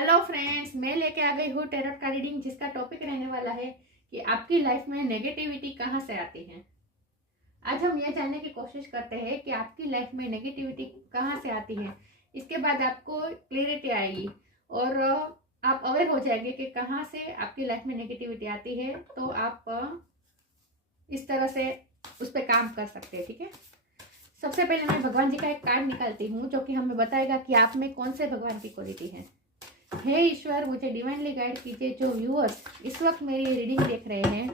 Hello friends, मैं लेके आ गई हूँ टैरोट का रीडिंग, जिसका टॉपिक रहने वाला है कि आपकी लाइफ में नेगेटिविटी कहाँ से आती है। आज हम ये जानने की कोशिश करते हैं कि आपकी लाइफ में नेगेटिविटी कहाँ से आती है। इसके बाद आपको क्लियरिटी आएगी और आप अवेयर हो जाएंगे कि कहाँ से आपकी लाइफ में नेगेटिविटी आती है, तो आप इस तरह से उस पर काम कर सकते हैं। ठीक है, सबसे पहले मैं भगवान जी का एक कार्ड निकालती हूँ जो कि हमें बताएगा कि आप में कौन से भगवान की क्वालिटी है। हे ईश्वर, मुझे डिवाइनली गाइड कीजिए। जो व्यूअर्स इस वक्त मेरी रीडिंग देख रहे हैं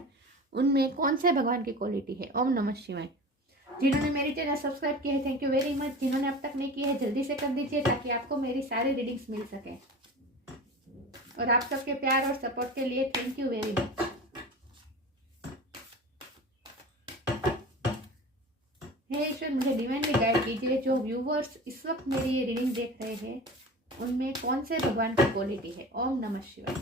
उनमें कौन से भगवान की क्वालिटी है। ओम नमः शिवाय। जिन्होंने मेरी चैनल सब्सक्राइब किया है, थैंक यू वेरी मच। जिन्होंने अब तक नहीं किया है, जल्दी से कर दीजिए ताकि आपको मेरी सारी रीडिंग्स मिल सके। और आप सबके प्यार और सपोर्ट के लिए थैंक यू वेरी मच। हे ईश्वर, मुझे डिवाइनली गाइड कीजिए। जो व्यूअर्स इस वक्त मेरी ये रीडिंग देख रहे हैं उनमें कौन से भगवान की क्वालिटी है। ओम नमः शिवाय।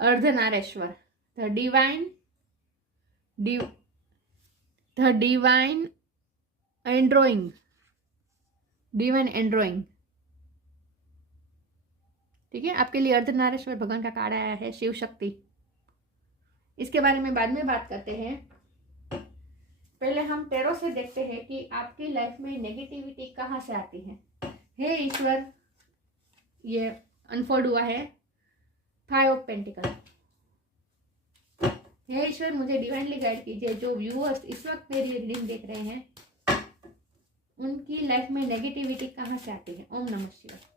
Ardhanarishvara, the divine androgyne, divine androgyne. ठीक है, आपके लिए अर्धनारेश्वर भगवान का कार्ड आया है, शिव शक्ति। इसके बारे में बाद में बात करते हैं। पहले हम टैरो से देखते हैं कि आपकी लाइफ में नेगेटिविटी कहाँ से आती है। हे ईश्वर, ये अनफोल्ड हुआ है 5 ऑफ पेंटिकल। हे ईश्वर, मुझे डिवाइनली गाइड कीजिए। जो व्यूअर्स इस वक्त मेरी रीडिंग देख रहे हैं उनकी लाइफ में नेगेटिविटी कहाँ से आती है। ओम नमः शिवाय।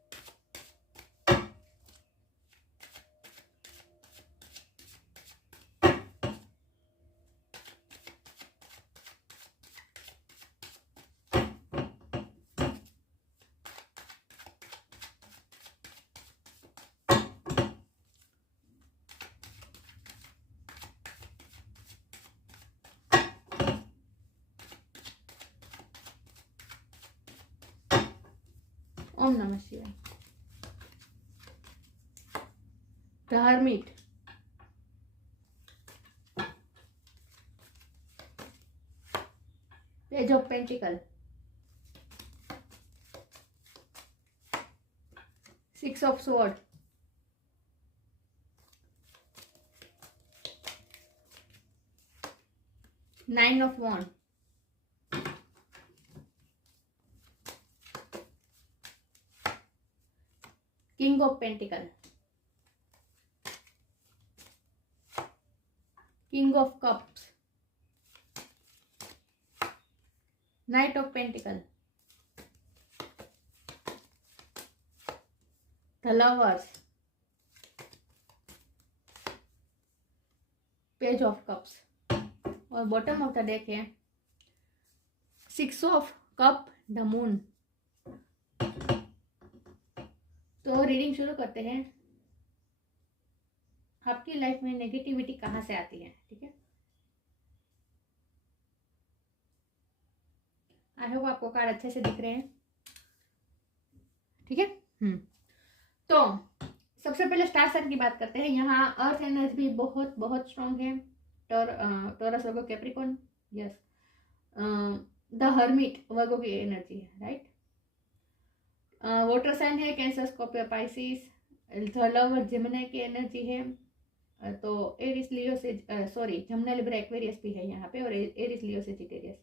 ओम नमः शिवाय। The hermit, page of pentacle, 6 of sword, nine of wand, king of pentacle, king of cups, knight of pentacle, the lovers, page of cups. और बॉटम ऑफ द डेक है 6 ऑफ कप, द मून। तो reading शुरू करते हैं। आपकी life में negativity कहाँ से आती है। ठीक है, आई होप आपको कार्ड अच्छे से दिख रहे हैं। ठीक है, तो सबसे पहले स्टार साइन की बात करते हैं। यहाँ अर्थ एनर्जी भी बहुत बहुत स्ट्रांग है। Taurus Virgo Capricorn, yes. The hermit Virgo की एनर्जी है, राइट। वाटर साइन है Cancer, Scorpio, Pisces. The lover Gemini की एनर्जी है। तो एरिस, लियो से जमुना, लिब्रा, एक्वेरियस भी है यहाँ पे, और एरिस, लियो, सेजिटेरियस।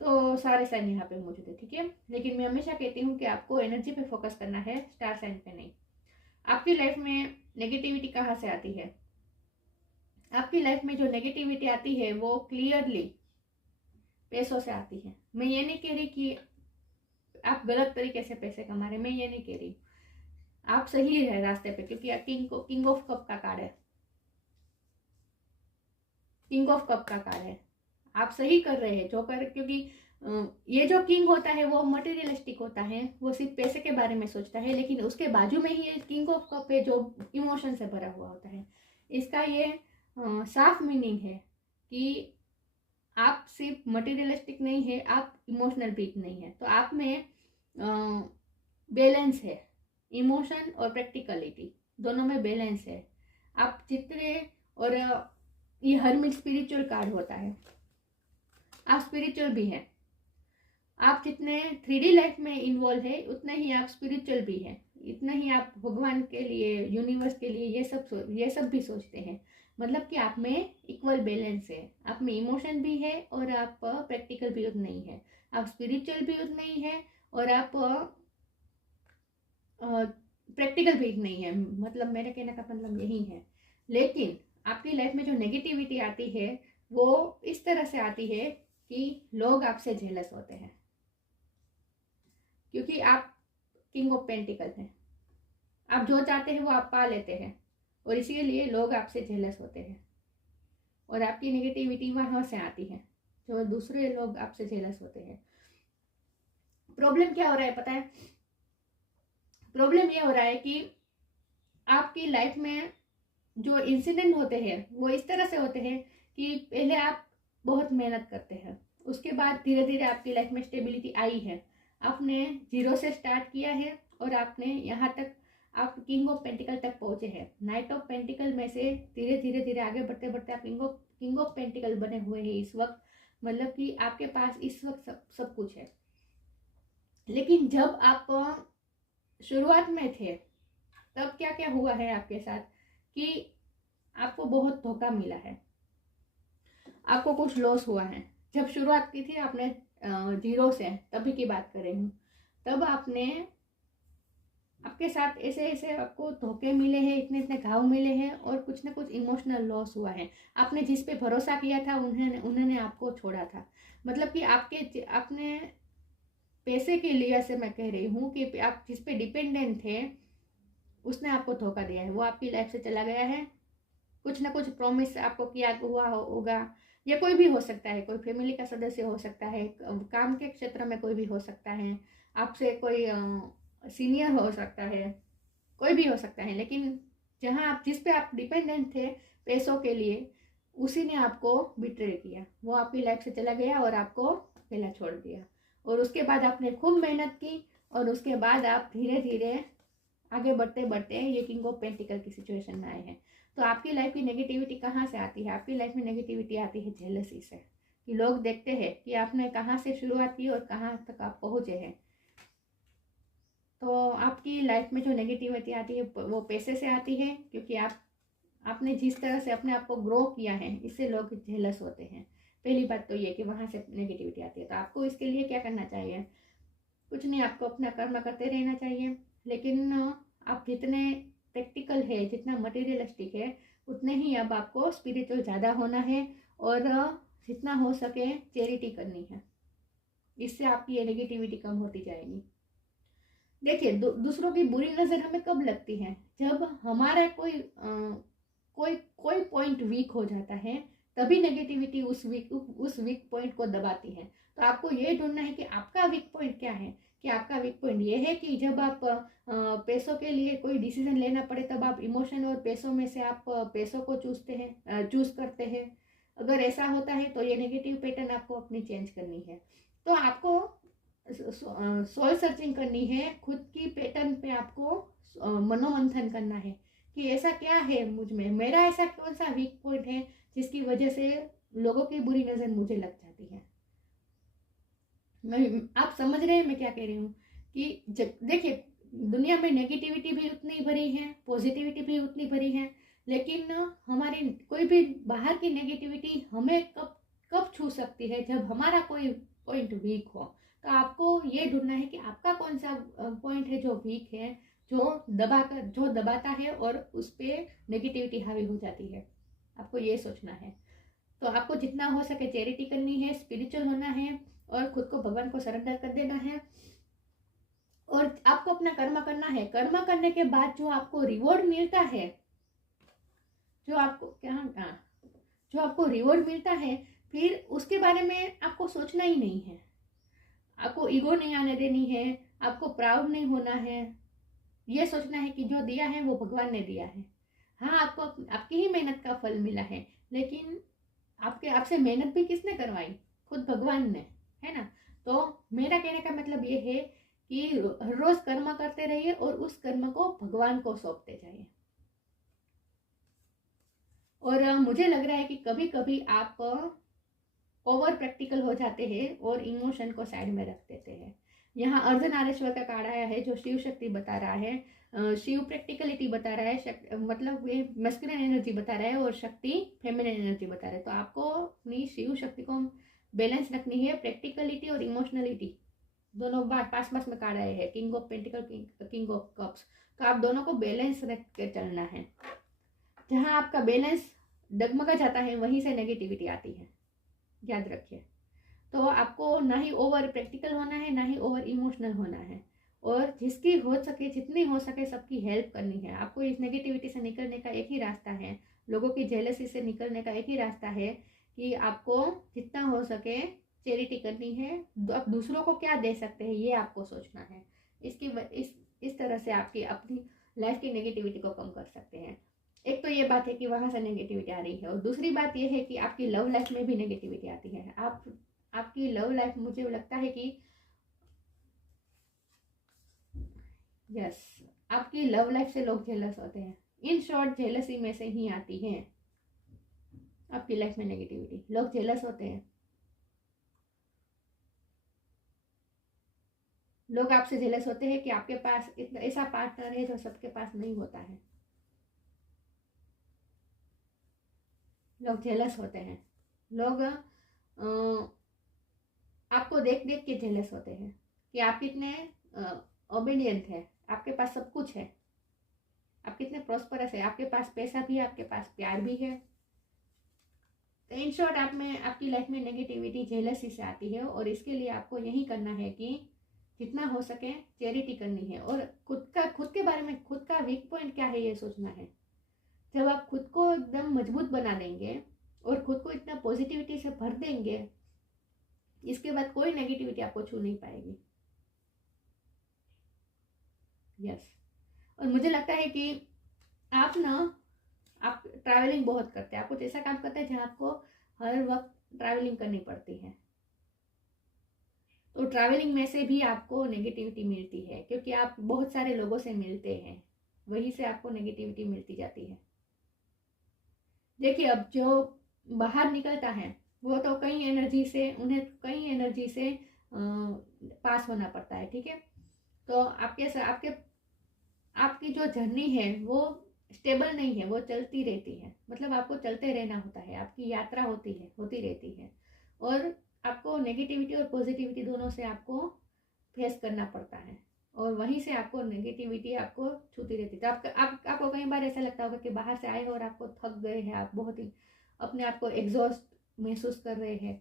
तो सारे साइन यहाँ पे मौजूद है। ठीक है, लेकिन मैं हमेशा कहती हूँ कि आपको एनर्जी पे फोकस करना है, स्टार साइन पे नहीं। आपकी लाइफ में नेगेटिविटी कहाँ से आती है। आपकी लाइफ में जो नेगेटिविटी आती है वो क्लियरली पैसों से आती है। मैं ये नहीं कह रही कि आप गलत तरीके से पैसे कमा रहे, मैं ये नहीं कह रही। आप सही है रास्ते पे, क्योंकि किंग ऑफ कप का कार्ड है। किंग ऑफ कप का कार्ड है, आप सही कर रहे हैं जो कर, क्योंकि ये जो किंग होता है वो मटेरियलिस्टिक होता है, वो सिर्फ पैसे के बारे में सोचता है। लेकिन उसके बाजू में ही ये किंग ऑफ कप है जो इमोशन से भरा हुआ होता है। इसका ये साफ मीनिंग है कि आप सिर्फ मटेरियलिस्टिक नहीं है, आप इमोशनल भी नहीं है। तो आप में बैलेंस है, इमोशन और प्रैक्टिकलिटी दोनों में बैलेंस है। आप जितने, और ये हरमिट स्पिरिचुअल कार्ड होता है। आप स्पिरिचुअल भी हैं। आप जितने 3D लाइफ में इन्वॉल्व है उतने ही आप स्पिरिचुअल भी हैं, इतना ही आप भगवान के लिए, यूनिवर्स के लिए ये सब भी सोचते हैं। मतलब कि आप में इक्वल बैलेंस है, आप में इमोशन भी है और आप प्रैक्टिकल भी उतना ही है, आप स्पिरिचुअल भी उतना ही है और आप प्रैक्टिकल भी नहीं है। मतलब मेरे कहने का मतलब यही है। लेकिन आपकी लाइफ में जो नेगेटिविटी आती है वो इस तरह से आती है कि लोग आपसे जेलस होते हैं, क्योंकि आप किंग ऑफ पेंटिकल हैं। आप जो चाहते हैं वो आप पा लेते हैं और इसीलिए लोग आपसे जेलस होते हैं और आपकी नेगेटिविटी वहां से आती है, जो दूसरे लोग आपसे जेलस होते हैं। प्रॉब्लम क्या हो रहा है पता है? प्रॉब्लम ये हो रहा है कि आपकी लाइफ में जो इंसिडेंट होते हैं वो इस तरह से होते हैं कि पहले आप बहुत मेहनत करते हैं, उसके बाद धीरे धीरे आपकी लाइफ में स्टेबिलिटी आई है, आपने 0 से स्टार्ट किया है और आपने यहाँ तक आप किंग ऑफ पेंटिकल तक पहुंचे हैं। नाइट ऑफ पेंटिकल में से धीरे धीरे धीरे आगे बढ़ते बढ़ते आप किंग ऑफ पेंटिकल बने हुए हैं इस वक्त। मतलब कि आपके पास इस वक्त सब कुछ है। लेकिन जब आप शुरुआत में थे तब क्या क्या हुआ है आपके साथ कि आपको बहुत धोखा मिला है, आपको कुछ लॉस हुआ है। जब शुरुआत की थी आपने 0 से, तभी की बात कर रही हूँ, तब आपके साथ ऐसे ऐसे आपको धोखे मिले हैं, इतने इतने घाव मिले हैं और कुछ ना कुछ इमोशनल लॉस हुआ है। आपने जिस पे भरोसा किया था उन्होंने आपको छोड़ा था। मतलब कि आपने पैसे के लिए, ऐसे मैं कह रही हूँ कि आप जिस पे डिपेंडेंट थे उसने आपको धोखा दिया है, वो आपकी लाइफ से चला गया है। कुछ ना कुछ प्रॉमिस आपको किया हुआ होगा, या कोई भी हो सकता है, कोई फैमिली का सदस्य हो सकता है, काम के क्षेत्र में कोई भी हो सकता है, आपसे कोई सीनियर हो सकता है, कोई भी हो सकता है। लेकिन जहाँ आप जिस पे आप डिपेंडेंट थे पैसों के लिए, उसी ने आपको बिट्रे किया, वो आपकी लाइफ से चला गया और आपको अकेला छोड़ दिया। और उसके बाद आपने खूब मेहनत की और उसके बाद आप धीरे धीरे आगे बढ़ते बढ़ते ये किंग ऑफ पेंटिकल की सिचुएशन में आए हैं। तो आपकी लाइफ की नेगेटिविटी कहाँ से आती है? आपकी लाइफ में नेगेटिविटी आती है जेलसी से, कि लोग देखते हैं कि आपने कहाँ से शुरुआत की और कहाँ तक आप पहुँचे हैं। तो आपकी लाइफ में जो नेगेटिविटी आती है वो पैसे से आती है, क्योंकि आपने जिस तरह से अपने आप को ग्रो किया है इससे लोग जेलस होते हैं। पहली बात तो ये कि वहाँ से नेगेटिविटी आती है। तो आपको इसके लिए क्या करना चाहिए? कुछ नहीं, आपको अपना कर्म करते रहना चाहिए। लेकिन आप जितने प्रैक्टिकल है, जितना मटेरियलिस्टिक है, उतने ही अब आपको स्पिरिचुअल ज़्यादा होना है और जितना हो सके चैरिटी करनी है। इससे आपकी ये नेगेटिविटी कम होती जाएगी। देखिए, दूसरों की बुरी नज़र हमें कब लगती है? जब हमारा कोई पॉइंट वीक हो जाता है, तभी नेगेटिविटी उस वीक पॉइंट को दबाती है। तो आपको ये ढूंढना है कि आपका वीक पॉइंट क्या है। कि आपका वीक पॉइंट ये है कि जब आप पैसों के लिए कोई डिसीजन लेना पड़े तब आप इमोशन और पैसों में से आप पैसों को चूज करते हैं। अगर ऐसा होता है तो ये नेगेटिव पैटर्न आपको अपनी चेंज करनी है। तो आपको सोल सर्चिंग करनी है, खुद की पैटर्न पे आपको मनोमंथन करना है कि ऐसा क्या है मुझ में, मेरा ऐसा कौन सा वीक पॉइंट है जिसकी वजह से लोगों की बुरी नज़र मुझे लग जाती है। आप समझ रहे हैं मैं क्या कह रही हूँ? कि देखिए, दुनिया में नेगेटिविटी भी उतनी भरी है, पॉजिटिविटी भी उतनी भरी है, लेकिन हमारी कोई भी बाहर की नेगेटिविटी हमें कब छू सकती है? जब हमारा कोई पॉइंट वीक हो। तो आपको ये ढूंढना है कि आपका कौन सा पॉइंट है जो वीक है, जो दबाता है और उस पर नेगेटिविटी हावी हो जाती है। आपको ये सोचना है। तो आपको जितना हो सके चैरिटी करनी है, स्पिरिचुअल होना है और खुद को भगवान को सरेंडर कर देना है और आपको अपना कर्म करना है। कर्म करने के बाद जो आपको रिवॉर्ड मिलता है, जो आपको रिवॉर्ड मिलता है, फिर उसके बारे में आपको सोचना ही नहीं है। आपको ईगो नहीं आने देनी है, आपको प्राउड नहीं होना है। ये सोचना है कि जो दिया है वो भगवान ने दिया है। हाँ, आपको आपकी ही मेहनत का फल मिला है, लेकिन आपसे मेहनत भी किसने करवाई? खुद भगवान ने, है ना। तो मेरा कहने का मतलब ये है कि हर रोज कर्म करते रहिए और उस कर्म को भगवान को सौंपते जाइए। और मुझे लग रहा है कि कभी कभी आप ओवर प्रैक्टिकल हो जाते हैं और इमोशन को साइड में रख देते हैं। यहाँ अर्धनारेश्वर का कार्ड आया है जो शिव शक्ति बता रहा है, शिव प्रैक्टिकलिटी बता रहा है, मतलब ये मैस्कुलिन एनर्जी बता रहा है और शक्ति फेमिनिन एनर्जी बता रहा है। तो आपको अपनी शिव शक्ति को बैलेंस रखनी है, प्रैक्टिकलिटी और इमोशनलिटी दोनों बार पास पास में कार्ड आए हैं, king of pentacle, king of cups. तो आप दोनों को बैलेंस रख के चलना है। जहाँ आपका बैलेंस डगमगा जाता है वहीं से नेगेटिविटी आती है, याद रखिए। तो आपको ना ही ओवर प्रैक्टिकल होना है, ना ही ओवर इमोशनल होना है, और जिसकी हो सके, जितनी हो सके सबकी हेल्प करनी है। आपको इस नेगेटिविटी से निकलने का एक ही रास्ता है, लोगों की जेलसी से निकलने का एक ही रास्ता है कि आपको जितना हो सके चैरिटी करनी है। आप दूसरों को क्या दे सकते हैं ये आपको सोचना है। इस तरह से आपकी अपनी लाइफ की नेगेटिविटी को कम कर सकते हैं। एक तो ये बात है कि वहाँ से नेगेटिविटी आ रही है, और दूसरी बात ये है कि आपकी लव लाइफ में भी नेगेटिविटी आती है। आपकी लव लाइफ, मुझे लगता है कि यस, आपकी लव लाइफ से लोग जेलस होते हैं। इन शॉर्ट जेलसी में से ही आती है आपकी लाइफ में नेगेटिविटी। लोग जेलस होते हैं, लोग आपसे जेलस होते हैं कि आपके पास इतना ऐसा पार्टनर है जो सबके पास नहीं होता है। लोग जेलस होते हैं, लोग आपको देख देख के जेलस होते हैं कि आप कितने ओबीडियंट है, आपके पास सब कुछ है, आप कितने प्रॉस्परस है, आपके पास पैसा भी है, आपके पास प्यार भी है। तो इन शॉर्ट आप में आपकी लाइफ में नेगेटिविटी जेलसी से आती है, और इसके लिए आपको यही करना है कि जितना हो सके चैरिटी करनी है, और खुद के बारे में, खुद का वीक पॉइंट क्या है ये सोचना है। जब आप खुद को एकदम मजबूत बना देंगे और खुद को इतना पॉजिटिविटी से भर देंगे, इसके बाद कोई नेगेटिविटी आपको छू नहीं पाएगी। यस। और मुझे लगता है कि आप ट्रैवलिंग बहुत करते हैं, आप कुछ ऐसा काम करते हैं जहाँ आपको हर वक्त ट्रैवलिंग करनी पड़ती है। तो ट्रैवलिंग में से भी आपको नेगेटिविटी मिलती है, क्योंकि आप बहुत सारे लोगों से मिलते हैं, वहीं से आपको नेगेटिविटी मिलती जाती है। देखिए, अब जो बाहर निकलता है वो तो उन्हें कई एनर्जी से पास होना पड़ता है, ठीक है। तो आपकी जो जर्नी है वो स्टेबल नहीं है, वो चलती रहती है, मतलब आपको चलते रहना होता है, आपकी यात्रा होती रहती है, और आपको नेगेटिविटी और पॉजिटिविटी दोनों से आपको फेस करना पड़ता है, और वहीं से आपको नेगेटिविटी आपको छूती रहती है। तो आपको कई बार ऐसा लगता होगा कि बाहर से आए हो और आपको थक गए हैं, आप बहुत ही अपने आप को एग्जॉस्ट महसूस कर रहे हैं,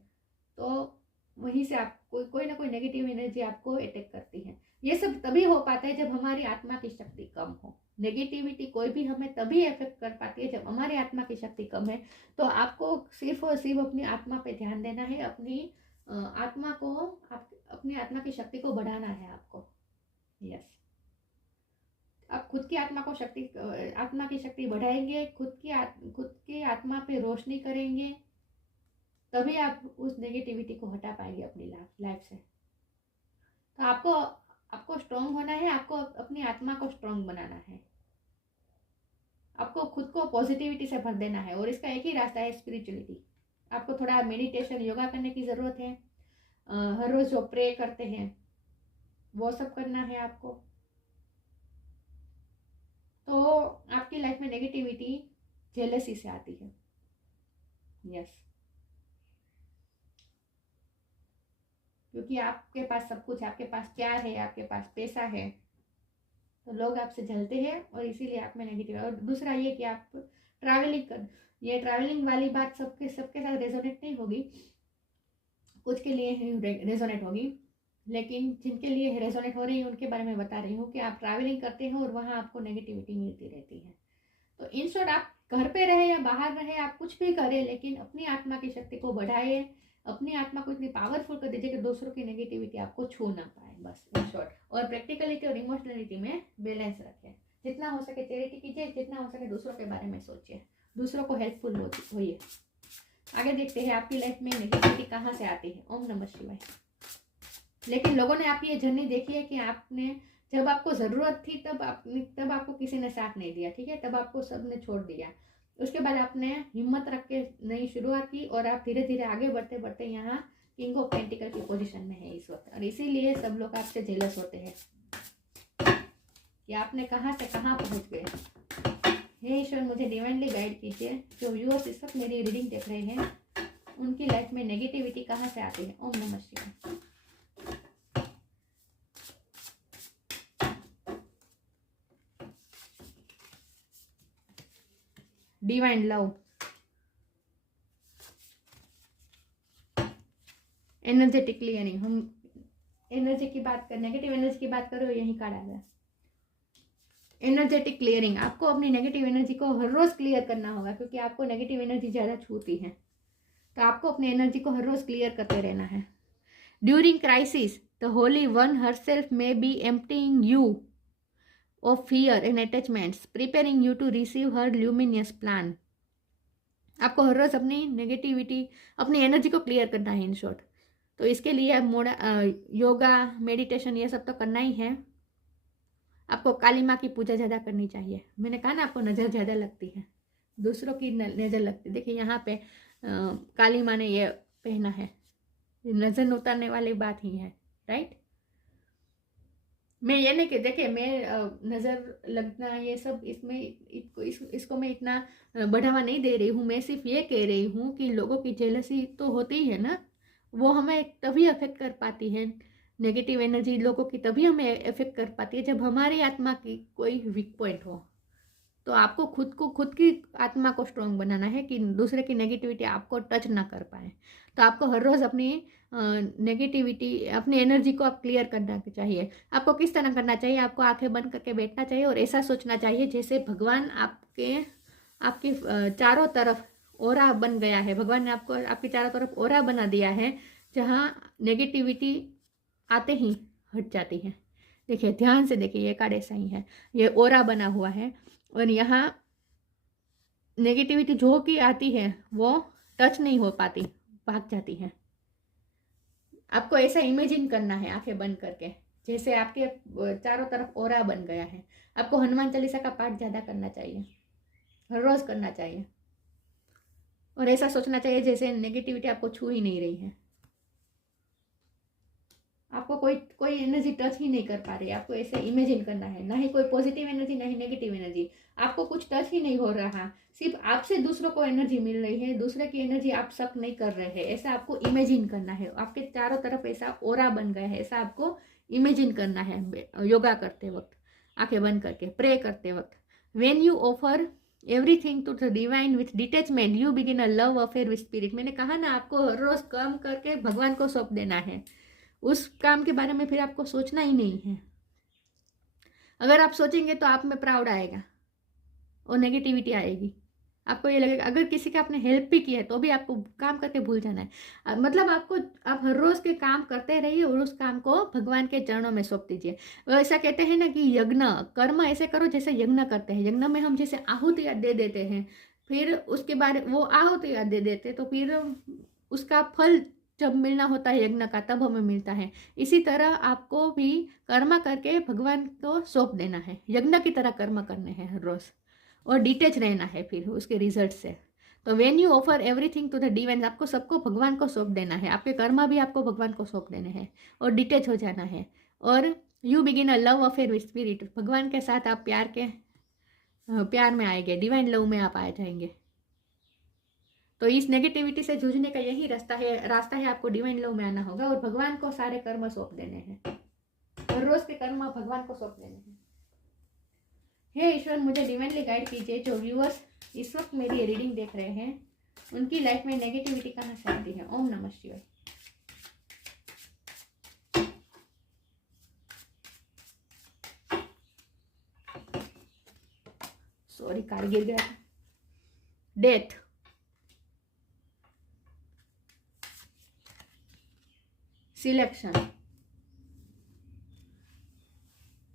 तो वहीं से आप कोई ना कोई नेगेटिव एनर्जी आपको अटैक करती है। ये सब तभी हो पाता है जब हमारी आत्मा की शक्ति कम हो। नेगेटिविटी कोई भी हमें तभी इफेक्ट कर पाती है जब हमारी आत्मा की शक्ति कम है। तो आपको सिर्फ और सिर्फ अपनी आत्मा पे ध्यान देना है, अपनी आत्मा की शक्ति को बढ़ाना है आपको। यस, आप खुद की आत्मा की शक्ति बढ़ाएंगे, खुद की आत्मा पे रोशनी करेंगे, तभी आप उस नेगेटिविटी को हटा पाएंगे अपनी लाइफ से। तो आपको स्ट्रांग होना है, आपको अपनी आत्मा को स्ट्रांग बनाना है, आपको खुद को पॉजिटिविटी से भर देना है, और इसका एक ही रास्ता है, स्पिरिचुअलिटी। आपको थोड़ा मेडिटेशन, योगा करने की ज़रूरत है, हर रोज़ जो प्रे करते हैं वो सब करना है आपको। तो आपकी लाइफ में नेगेटिविटी जेलसी से आती है। यस, क्योंकि आपके पास सब कुछ है, आपके पास प्यार है, आपके पास पैसा है, तो लोग आपसे जलते हैं, और इसीलिए आप में नेगेटिव है। और दूसरा ये कि आप ये ट्रैवलिंग वाली बात सबके साथ रेजोनेट नहीं होगी, कुछ के लिए रेजोनेट होगी, लेकिन जिनके लिए रेजोनेट हो रही है उनके बारे में बता रही हूँ कि आप ट्रैवलिंग करते हो और वहाँ आपको नेगेटिविटी मिलती रहती है। तो इन शॉर्ट, आप घर पे रहे या बाहर रहे, आप कुछ भी करें, लेकिन अपनी आत्मा की शक्ति को बढ़ाए, अपनी आत्मा को इतनी पावरफुल कर दीजिए कि दूसरों की नेगेटिविटी आपको छू ना पाए, बस इन शॉर्ट। और प्रैक्टिकलिटी और इमोशनलिटी में बैलेंस रखें, जितना हो सके चैरिटी कीजिए, जितना हो सके दूसरों के बारे में सोचिए, दूसरों को हेल्पफुल होइए। आगे देखते हैं आपकी लाइफ में नेगेटिविटी कहाँ से आती है। ओम नमः शिवाय। लेकिन लोगों ने आपकी ये जर्नी देखी है कि आपने जब आपको ज़रूरत थी तब आपको किसी ने साथ नहीं दिया, ठीक है, तब आपको सबने छोड़ दिया, उसके बाद आपने हिम्मत रख के नई शुरुआत की और आप धीरे धीरे आगे बढ़ते बढ़ते यहाँ किंग ऑफ पेंटिकल की पोजीशन में है इस वक्त, और इसीलिए सब लोग आपसे जेलस होते हैं कि आपने कहाँ से कहाँ पहुँच गए। हे ईश्वर, मुझे डिवाइनली गाइड कीजिए। जो व्यूअर्स इस वक्त मेरी रीडिंग देख रहे हैं उनकी लाइफ में नेगेटिविटी कहाँ से आती है। ओम नमः शिवाय। Divine love, energetic clearing. हम एनर्जी की बात कर, नेगेटिव एनर्जी की बात करो, यही कार्ड आ गया एनर्जेटिक क्लियरिंग। आपको अपनी नेगेटिव एनर्जी को हर रोज क्लियर करना होगा, क्योंकि आपको नेगेटिव एनर्जी ज़्यादा छूती है, तो आपको अपनी एनर्जी को हर रोज क्लियर करते रहना है। During crisis the holy one herself may be emptying you of fear and attachments, preparing you to receive her luminous plan. आपको हर रोज अपनी नेगेटिविटी, अपनी एनर्जी को क्लियर करना है इन शॉर्ट। तो इसके लिए योगा, मेडिटेशन, ये सब तो करना ही है। आपको काली माँ की पूजा ज़्यादा करनी चाहिए। मैंने कहा ना, आपको नज़र ज़्यादा लगती है, दूसरों की नज़र लगती है। देखिए यहाँ पे काली माँ ने ये पहना है, नज़र उतारने वाली बात ही है, राइट। मैं ये नहीं कि देखिए मैं नज़र लगना ये सब इसमें इसको मैं इतना बढ़ावा नहीं दे रही हूँ। मैं सिर्फ ये कह रही हूँ कि लोगों की जेलसी तो होती ही है ना, वो हमें तभी अफेक्ट कर पाती है। नेगेटिव एनर्जी लोगों की तभी हमें अफेक्ट कर पाती है जब हमारी आत्मा की कोई वीक पॉइंट हो। तो आपको खुद की आत्मा को स्ट्रॉन्ग बनाना है कि दूसरे की नेगेटिविटी आपको टच ना कर पाए। तो आपको हर रोज़ अपनी नेगेटिविटी, अपनी एनर्जी को आप क्लियर करना चाहिए। आपको किस तरह करना चाहिए? आपको आंखें बंद करके बैठना चाहिए और ऐसा सोचना चाहिए जैसे भगवान आपके चारों तरफ ओरा बन गया है। भगवान ने आपको आपके चारों तरफ ओरा बना दिया है, जहाँ नेगेटिविटी आते ही हट जाती है। देखिए ध्यान से देखिए, ये कार्ड ऐसा ही है, ये ओरा बना हुआ है और यहाँ नेगेटिविटी जो कि आती है वो टच नहीं हो पाती, भाग जाती है। आपको ऐसा इमेजिन करना है आंखें बंद करके, जैसे आपके चारों तरफ ओरा बन गया है। आपको हनुमान चालीसा का पाठ ज़्यादा करना चाहिए, हर रोज़ करना चाहिए, और ऐसा सोचना चाहिए जैसे नेगेटिविटी आपको छू ही नहीं रही है, आपको कोई एनर्जी टच ही नहीं कर पा रही है। आपको ऐसे इमेजिन करना है, ना ही कोई पॉजिटिव एनर्जी ना ही नेगेटिव एनर्जी, आपको कुछ टच ही नहीं हो रहा, सिर्फ आपसे दूसरों को एनर्जी मिल रही है, दूसरे की एनर्जी आप सक नहीं कर रहे हैं। ऐसा आपको इमेजिन करना है, आपके चारों तरफ ऐसा ओरा बन गया है, ऐसा आपको इमेजिन करना है योगा करते वक्त, आंखें बंद करके, प्रे करते वक्त। When you offer everything to the divine with detachment you begin a love affair with spirit. मैंने कहा ना, आपको हर रोज काम करके भगवान को सौंप देना है, उस काम के बारे में फिर आपको सोचना ही नहीं है। अगर आप सोचेंगे तो आप में प्राउड आएगा और नेगेटिविटी आएगी। आपको ये लगेगा, अगर किसी का आपने हेल्प भी किया है तो भी आपको काम करके भूल जाना है। मतलब आप हर रोज के काम करते रहिए और उस काम को भगवान के चरणों में सौंप दीजिए। वो ऐसा कहते हैं ना कि यज्ञ कर्म ऐसे करो जैसे यज्ञ करते हैं। यज्ञ में हम जैसे आहुतियाँ दे देते हैं, फिर उसके बाद वो आहुतियाँ दे देते, तो फिर उसका फल जब मिलना होता है यज्ञ का, तब हमें मिलता है। इसी तरह आपको भी कर्म करके भगवान को सौंप देना है, यज्ञ की तरह कर्म करने हैं हर रोज, और डिटेच रहना है फिर उसके रिजल्ट से। तो when you offer everything to the divine, आपको सबको भगवान को सौंप देना है, आपके कर्म भी आपको भगवान को सौंप देने हैं और डिटेच हो जाना है। और you begin a love affair with spirit, भगवान के साथ आप प्यार में आएंगे, डिवाइन लव में आप आ जाएंगे। तो इस नेगेटिविटी से जूझने का यही रास्ता है आपको डिवाइन लव में आना होगा और भगवान को सारे कर्म सौंप देने हैं, हर रोज के कर्म भगवान को सौंप देने हैं। हे ईश्वर, मुझे डिवाइनली गाइड कीजिए। जो व्यूअर्स इस वक्त मेरी रीडिंग देख रहे हैं उनकी लाइफ में नेगेटिविटी कहाँ से आती है। ओम नमः शिवाय। सॉरी, कार्ड गिर गया। Death, selection,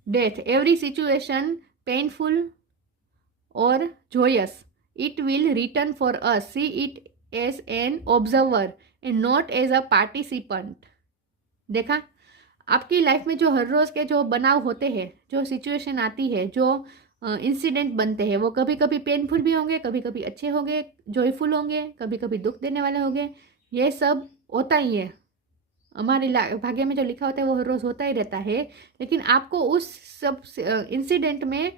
death. Every situation painful or joyous, it will return for us. See it as an observer and not as a participant. देखा, आपकी लाइफ में जो हर रोज के जो बनाव होते हैं, जो सिचुएशन आती है, जो इंसिडेंट बनते हैं, वो कभी कभी पेनफुल भी होंगे, कभी कभी अच्छे होंगे, जॉयफुल होंगे, कभी कभी दुख देने वाले होंगे। ये सब होता ही है, हमारे भाग्य में जो लिखा होता है वो हर रोज़ होता ही रहता है। लेकिन आपको उस सब इंसिडेंट में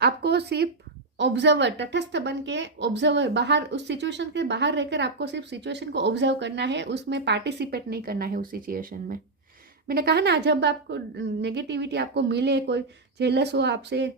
आपको सिर्फ ऑब्जर्वर, तटस्थ बन के ऑब्जर्वर, बाहर उस सिचुएशन के बाहर रहकर आपको सिर्फ सिचुएशन को ऑब्जर्व करना है, उसमें पार्टिसिपेट नहीं करना है उस सिचुएशन में। मैंने कहा ना, जब आपको नेगेटिविटी आपको मिले, कोई जेलस हो आपसे,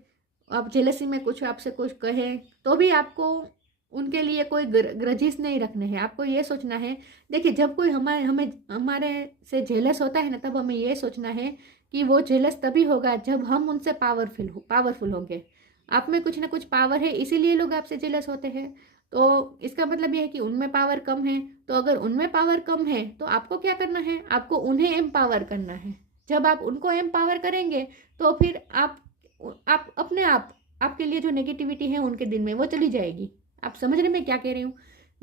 आप जेलसी में कुछ आपसे कुछ कहे, तो भी आपको उनके लिए कोई ग्रजिस नहीं रखने हैं। आपको ये सोचना है, देखिए जब कोई हमारे से जेलस होता है ना, तब हमें ये सोचना है कि वो जेलस तभी होगा जब हम उनसे पावरफुल होंगे। आप में कुछ ना कुछ पावर है, इसीलिए लोग आपसे जेलस होते हैं। तो इसका मतलब ये है कि उनमें पावर कम है। तो अगर उनमें पावर कम है तो आपको क्या करना है, आपको उन्हें एम्पावर करना है। जब आप उनको एम्पावर करेंगे तो फिर आप अपने आप आपके लिए जो नेगेटिविटी है उनके दिल में वो चली जाएगी। आप समझ रहे मैं क्या कह रही हूँ?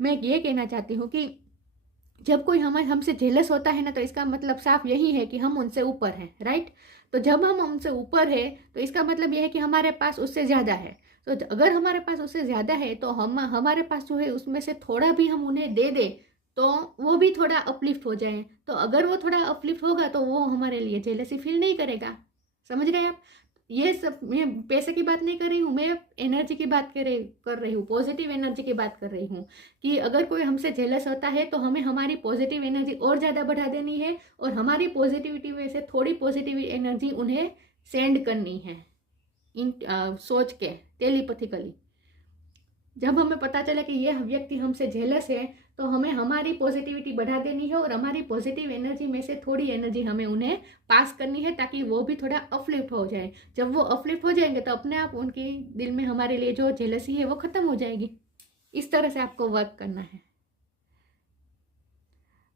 मैं ये कहना चाहती हूँ कि जब कोई हमसे जेलस होता है ना, तो इसका मतलब साफ यही है कि हम उनसे ऊपर हैं, राइट। तो जब हम उनसे ऊपर है तो इसका मतलब यह है कि हमारे पास उससे ज़्यादा है। तो अगर हमारे पास उससे ज़्यादा है तो हमारे पास जो है उसमें से थोड़ा भी हम उन्हें दे दें तो वो भी थोड़ा अपलिफ्ट हो जाए। तो अगर वो थोड़ा अपलिफ्ट होगा तो वो हमारे लिए जेलसी फील नहीं करेगा। समझ रहे हैं आप? ये सब मैं पैसे की बात नहीं कर रही हूँ, मैं एनर्जी की बात कर रही हूँ, पॉजिटिव एनर्जी की बात कर रही हूँ कि अगर कोई हमसे जेलस होता है तो हमें हमारी पॉजिटिव एनर्जी और ज़्यादा बढ़ा देनी है और हमारी पॉजिटिविटी में से थोड़ी पॉजिटिव एनर्जी उन्हें सेंड करनी है, सोच के, टेलीपैथिकली। जब हमें पता चला कि यह व्यक्ति हमसे जेलस है तो हमें हमारी पॉजिटिविटी बढ़ा देनी है और हमारी पॉजिटिव एनर्जी में से थोड़ी एनर्जी हमें उन्हें पास करनी है ताकि वो भी थोड़ा अपलिफ्ट हो जाए। जब वो अपलिफ्ट हो जाएंगे तो अपने आप उनके दिल में हमारे लिए जो जेलसी है वो खत्म हो जाएगी। इस तरह से आपको वर्क करना है।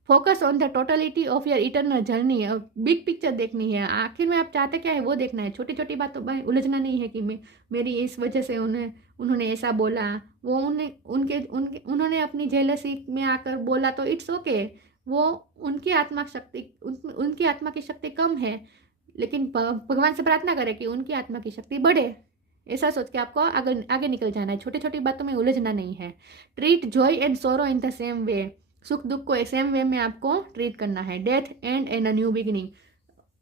Focus on the totality of your eternal journey. Big picture देखनी है, आखिर में आप चाहते क्या है वो देखना है। छोटी छोटी बातों में उलझना नहीं है कि मेरी इस वजह से उन्होंने ऐसा बोला, वो उन्होंने अपनी जेलसी में आकर बोला तो इट्स ओके। वो उनकी आत्मा की शक्ति कम है, लेकिन भगवान से प्रार्थना करें कि उनकी आत्मा की शक्ति बढ़े। ऐसा सोच के आपको आगे आगे निकल जाना है, छोटी छोटी बातों में उलझना नहीं है। ट्रीट जॉय एंड सोरो इन द सेम वे। सुख दुख को एक सेम वे में आपको ट्रीट करना है। Death and an a new beginning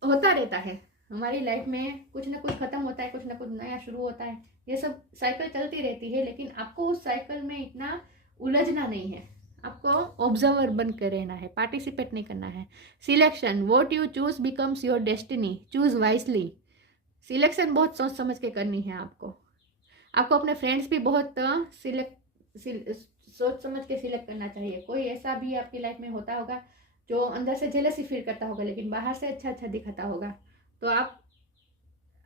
होता रहता है हमारी लाइफ में, कुछ ना कुछ खत्म होता है, कुछ ना कुछ नया शुरू होता है। ये सब साइकिल चलती रहती है, लेकिन आपको उस साइकिल में इतना उलझना नहीं है। आपको ऑब्जर्वर बनकर रहना है, पार्टिसिपेट नहीं करना है। Selection, what you choose becomes your destiny, choose wisely. Selection बहुत सोच समझ के करनी है आपको अपने फ्रेंड्स भी बहुत सोच समझ के सिलेक्ट करना चाहिए। कोई ऐसा भी आपकी लाइफ में होता होगा जो अंदर से जेलसी फील करता होगा लेकिन बाहर से अच्छा अच्छा दिखाता होगा। तो अब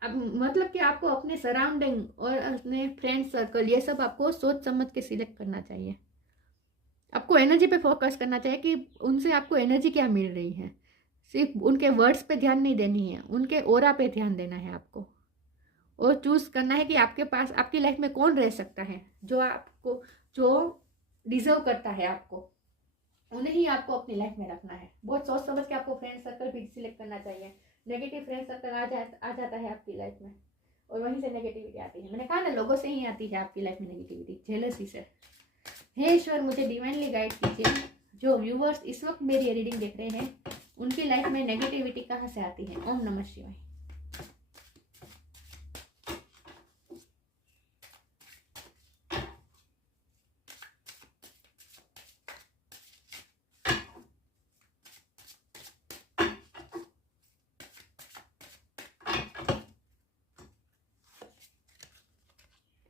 मतलब कि आपको अपने सराउंडिंग और अपने फ्रेंड सर्कल ये सब आपको सोच समझ के सिलेक्ट करना चाहिए। आपको एनर्जी पे फोकस करना चाहिए कि उनसे आपको एनर्जी क्या मिल रही है। सिर्फ उनके वर्ड्स पे ध्यान नहीं देनी है, उनके ओरा पे ध्यान देना है आपको। और चूज करना है कि आपके पास आपकी लाइफ में कौन रह सकता है जो डिजर्व करता है आपको, उन्हें ही आपको अपनी लाइफ में रखना है। बहुत सोच समझ के आपको फ्रेंड सर्कल भी सिलेक्ट करना चाहिए। नेगेटिव फ्रेंड सर्कल आ जाता है आपकी लाइफ में और वहीं से नेगेटिविटी आती है। मैंने कहा ना, लोगों से ही आती है आपकी लाइफ में नेगेटिविटी, जेलसी से। हे ईश्वर, मुझे डिवाइनली गाइड कीजिए। जो व्यूवर्स इस वक्त मेरी रीडिंग देख रहे हैं उनकी लाइफ में नेगेटिविटी कहाँ से आती है। ओम नमः शिवाय।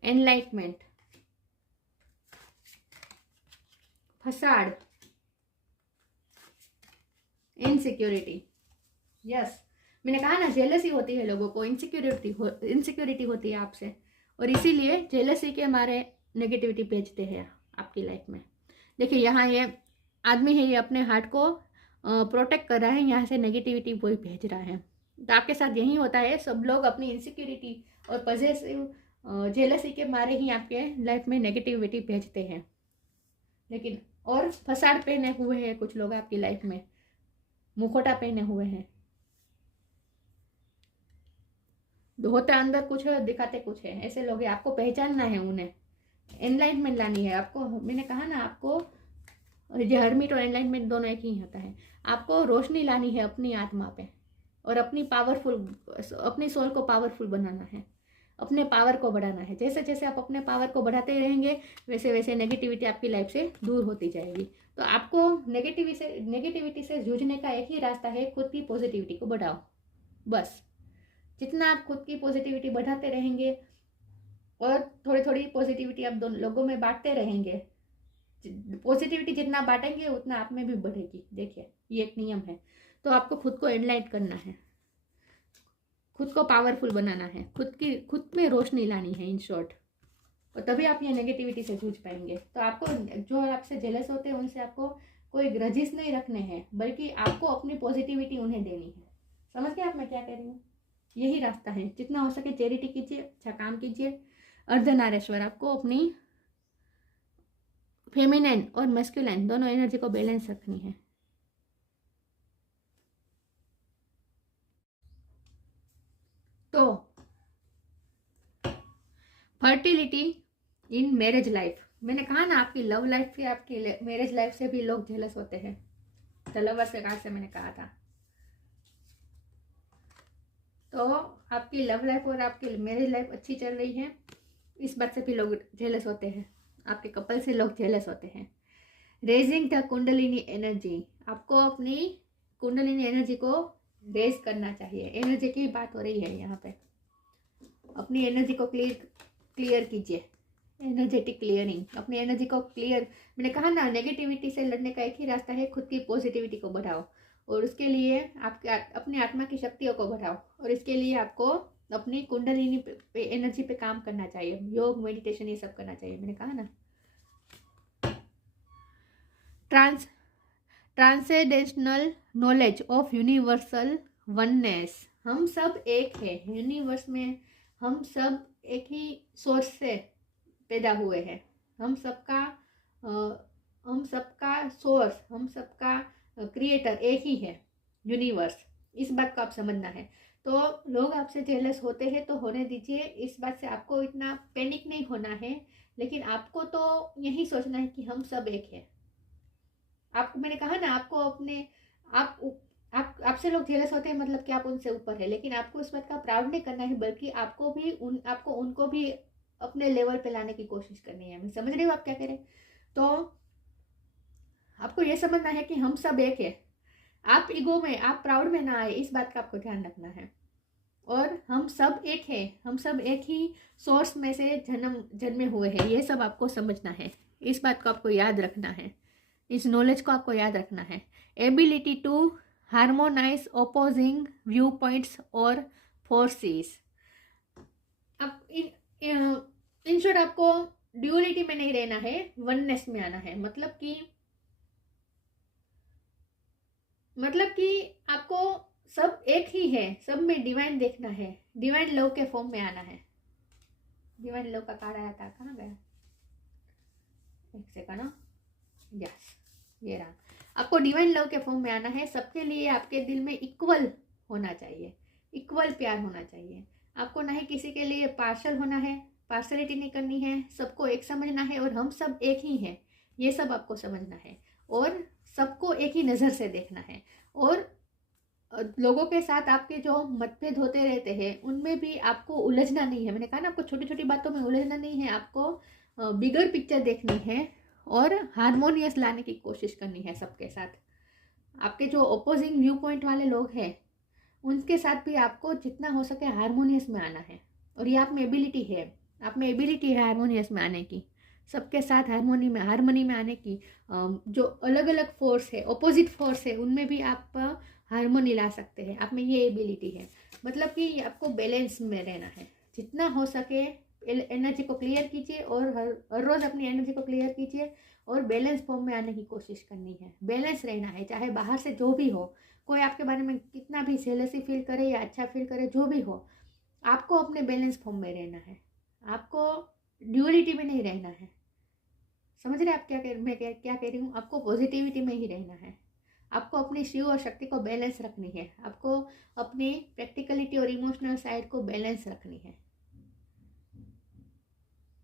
Enlightenment, facade, insecurity. यस, मैंने कहा ना, जेलसी होती है लोगों को, इनसिक्योरिटी होती है आपसे और इसीलिए जेलसी के हमारे नेगेटिविटी भेजते हैं आपकी लाइफ में। देखिए यहाँ ये आदमी है, ये अपने हार्ट को प्रोटेक्ट कर रहा है, यहाँ से नेगेटिविटी वही भेज रहा है। तो आपके साथ यही होता है, सब लोग अपनी इनसिक्योरिटी और पॉजिटिव जेलसी के मारे ही आपके लाइफ में नेगेटिविटी भेजते हैं। लेकिन और फसाड पहने हुए हैं कुछ लोग आपकी लाइफ में, मुखोटा पहने हुए हैं। होते अंदर कुछ है, दिखाते कुछ है, ऐसे लोग हैं। आपको पहचानना है उन्हें, एनलाइटमेंट लानी है आपको। मैंने कहा ना आपको, ये हर्मिट और एनलाइटमेंट दोनों एक ही होता है। आपको रोशनी लानी है अपनी आत्मा पे और अपनी सोल को पावरफुल बनाना है, अपने पावर को बढ़ाना है। जैसे जैसे आप अपने पावर को बढ़ाते रहेंगे वैसे वैसे नेगेटिविटी आपकी लाइफ से दूर होती जाएगी। तो आपको नेगेटिविटी से जूझने का एक ही रास्ता है, खुद की पॉजिटिविटी को बढ़ाओ। बस जितना आप खुद की पॉजिटिविटी बढ़ाते रहेंगे और थोड़ी थोड़ी पॉजिटिविटी आप दोनों लोगों में बांटते रहेंगे, पॉजिटिविटी जितना बांटेंगे उतना आप में भी बढ़ेगी। देखिए ये एक नियम है। तो आपको खुद को एनलाइट करना है, खुद को पावरफुल बनाना है, खुद में रोशनी लानी है इन शॉर्ट, और तभी आप ये नेगेटिविटी से जूझ पाएंगे। तो आपको जो आपसे जेलस होते हैं उनसे आपको कोई ग्रजेस नहीं रखने हैं, बल्कि आपको अपनी पॉजिटिविटी उन्हें देनी है। समझ गए आप मैं क्या कह रही हूँ? यही रास्ता है। जितना हो सके चैरिटी कीजिए, अच्छा काम कीजिए। अर्धनारेश्वर आपको अपनी फेमिनाइन और मैस्कुलाइन दोनों एनर्जी को बैलेंस रखनी है। तो फर्टिलिटी इन मैरिज लाइफ, मैंने कहा ना आपकी लव लाइफ से आपकी मैरिज लाइफ से भी लोग जेलस होते हैं। द लवर्स के कार्ड से मैंने कहा था। तो आपकी लव लाइफ और आपकी मैरिज लाइफ अच्छी चल रही है, इस बात से भी लोग जेलस होते हैं, आपके कपल से लोग जेलस होते हैं। रेजिंग द कुंडलिनी एनर्जी, आपको अपनी कुंडलिनी एनर्जी को रेज करना चाहिए। एनर्जी की बात हो रही है यहाँ पे। अपनी एनर्जी को क्लियर कीजिए, एनर्जेटिक क्लियरिंग, अपनी एनर्जी को क्लियर। मैंने कहा ना नेगेटिविटी से लड़ने का एक ही रास्ता है, खुद की पॉजिटिविटी को बढ़ाओ, और उसके लिए आपके अपनी आत्मा की शक्तियों को बढ़ाओ, और इसके लिए आपको अपनी कुंडलिनी पे एनर्जी पे काम करना चाहिए। योग, मेडिटेशन, ये सब करना चाहिए। मैंने कहा ना transcendental knowledge of universal oneness, हम सब एक है यूनिवर्स में, हम सब एक ही सोर्स से पैदा हुए हैं। हम सबका सोर्स, हम सबका क्रिएटर एक ही है, यूनिवर्स। इस बात को आप समझना है। तो लोग आपसे जेलस होते हैं तो होने दीजिए, इस बात से आपको इतना पैनिक नहीं होना है। लेकिन आपको तो यही सोचना है कि हम सब एक है। आपको मैंने कहा ना, आपको अपने आपसे लोग जेलस होते हैं मतलब कि आप उनसे ऊपर है, लेकिन आपको इस बात का प्राउड नहीं करना है, बल्कि आपको उनको भी अपने लेवल पे लाने की कोशिश करनी है। मैं समझ रही हूँ आप क्या कह रहे हैं। तो आपको ये समझना है कि हम सब एक है। आप ईगो में, आप प्राउड में ना आए, इस बात का आपको ध्यान रखना है। और हम सब एक है, हम सब एक ही सोर्स में से जन्मे हुए हैं, ये सब आपको समझना है। इस बात को आपको याद रखना है, इस नॉलेज को आपको याद रखना है। Ability to harmonise opposing view points और फोर्सेस, अब इन शॉर्ट आपको ड्यूअलिटी में नहीं रहना है, वननेस में आना है। मतलब कि आपको सब एक ही है, सब में डिवाइन देखना है, डिवाइन लव के फॉर्म में आना है। डिवाइन लव का कार्ड आया था, कहाँ गया? एक सेकंड, यस ये रहा। आपको डिवाइन लव के फॉर्म में आना है। सबके लिए आपके दिल में इक्वल होना चाहिए, इक्वल प्यार होना चाहिए। आपको ना ही किसी के लिए पार्शल होना है, पार्शलिटी नहीं करनी है, सबको एक समझना है, और हम सब एक ही हैं, ये सब आपको समझना है। और सबको एक ही नज़र से देखना है। और लोगों के साथ आपके जो मतभेद होते रहते हैं उनमें भी आपको उलझना नहीं है। मैंने कहा ना, आपको छोटी छोटी बातों में उलझना नहीं है, आपको बिगर पिक्चर देखनी है और हारमोनियस लाने की कोशिश करनी है सबके साथ। आपके जो अपोजिंग व्यू पॉइंट वाले लोग हैं उनके साथ भी आपको जितना हो सके हारमोनियस में आना है। और ये आप में एबिलिटी है, आप में एबिलिटी है हारमोनियस में आने की, सबके साथ हारमोनी में आने की। जो अलग अलग फोर्स है, अपोजिट फोर्स है, उनमें भी आप हारमोनी ला सकते हैं। आप में ये एबिलिटी है। मतलब कि आपको बैलेंस में रहना है। जितना हो सके एनर्जी को क्लियर कीजिए, और हर रोज़ अपनी एनर्जी को क्लियर कीजिए और बैलेंस फॉर्म में आने की कोशिश करनी है। बैलेंस रहना है, चाहे बाहर से जो भी हो, कोई आपके बारे में कितना भी जेलसी फील करे या अच्छा फील करे, जो भी हो, आपको अपने बैलेंस फॉर्म में रहना है। आपको ड्यूअलिटी में नहीं रहना है। समझ रहे आप मैं क्या कह रही हूँ? आपको पॉजिटिविटी में ही रहना है। आपको अपनी शिव और शक्ति को बैलेंस रखनी है, आपको अपनी प्रैक्टिकलिटी और इमोशनल साइड को बैलेंस रखनी है।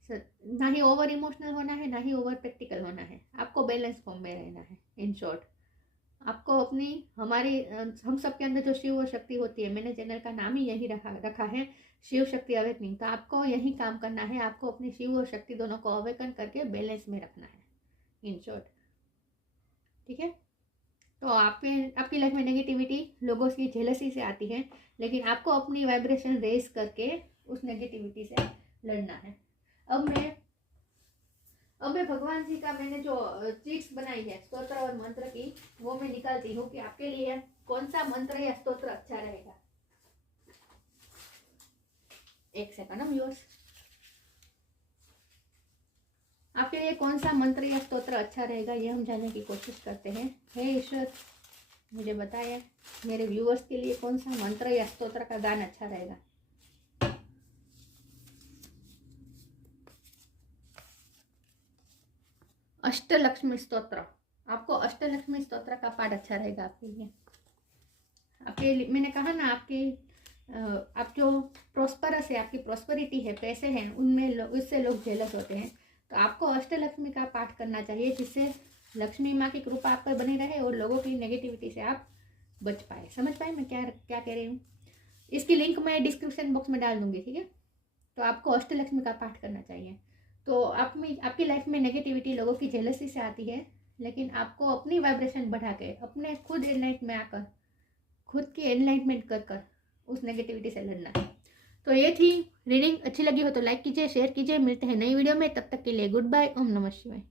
ना ही ओवर इमोशनल होना है, ना ही ओवर प्रैक्टिकल होना है, आपको बैलेंस फॉर्म में रहना है। इन शॉर्ट, आपको अपनी हम सब के अंदर जो शिव और शक्ति होती है, मैंने चैनल का नाम ही यही रखा है, शिव शक्ति अवेकनिंग। तो आपको यही काम करना है, आपको अपनी शिव और शक्ति दोनों को अवेकन करके बैलेंस में रखना है, इन शॉर्ट। ठीक है, तो आपकी लाइफ में नेगेटिविटी लोगों की जेलसी से आती है, लेकिन आपको अपनी वाइब्रेशन रेज करके उस नेगेटिविटी से लड़ना है। अब मैं भगवान जी का मैंने जो ट्रिक्स बनाई है स्तोत्र और मंत्र की, वो मैं निकालती हूँ कि आपके लिए कौन सा मंत्र या स्तोत्र अच्छा रहेगा। एक सेकंड व्यूअर्स, आपके लिए कौन सा मंत्र या स्तोत्र अच्छा रहेगा ये हम जानने की कोशिश करते हैं। हे ईश्वर, मुझे बताया मेरे व्यूअर्स के लिए कौन सा मंत्र या स्तोत्र का गान अच्छा रहेगा। अष्टलक्ष्मी स्तोत्र, आपको अष्टलक्ष्मी स्तोत्र का पाठ अच्छा रहेगा आपके लिए। मैंने कहा ना, आप जो प्रॉस्परस है, आपकी प्रॉस्पेरिटी है, पैसे हैं, उनमें उससे लोग जेलस होते हैं। तो आपको अष्टलक्ष्मी का पाठ करना चाहिए, जिससे लक्ष्मी माँ की कृपा आप पर बनी रहे और लोगों की नेगेटिविटी से आप बच पाए। समझ पाए मैं क्या कह रही हूँ। इसकी लिंक मैं डिस्क्रिप्शन बॉक्स में डाल दूंगी, ठीक है। तो आपको अष्टलक्ष्मी का पाठ करना चाहिए। तो आपकी लाइफ में नेगेटिविटी लोगों की जेलसी से आती है, लेकिन आपको अपनी वाइब्रेशन बढ़ा के अपने खुद एनलाइट में आकर, खुद की एनलाइटमेंट कर उस नेगेटिविटी से लड़ना है। तो ये थी रीडिंग। अच्छी लगी हो तो लाइक कीजिए, शेयर कीजिए। मिलते हैं नई वीडियो में, तब तक के लिए गुड बाय। ओम नमः शिवाय।